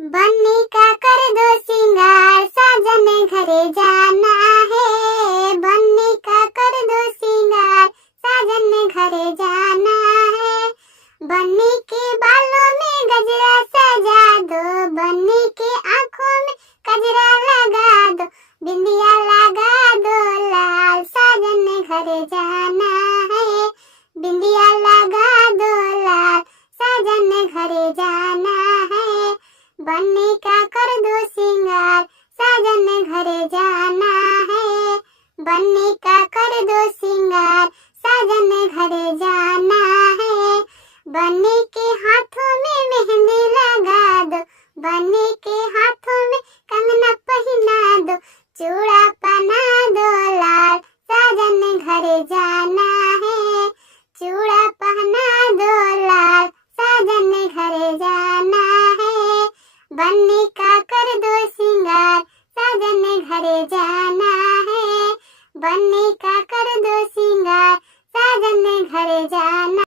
बन्नी का कर दो सिंगार, साजन घरे जाना है। बन्नी का कर दो सिंगार, साजन घरे जाना है। बन्नी के बालों में गजरा सजा दो, बन्नी के आंखों में कजरा लगा दो, बिंदिया लगा दो लाल, साजन घरे जाना है। बिंदिया लगा दो लाल, साजन घरे जाना है। बन्नी का कर दो सिंगार, साजन घरे जाना है। बन्नी का कर दो सिंगार, साजन घरे जाना है। बन्नी के हाथों में मेहंदी लगा दो, बन्नी के हाथों में कंगना पहना दो, चूड़ा पहना दो लाल, साजन घरे जाना है। चूड़ा पहना दो लाल, साजन घरे जाना है। बन्नी का कर दो सिंगार, साजन घरे जाना है। बन्नी का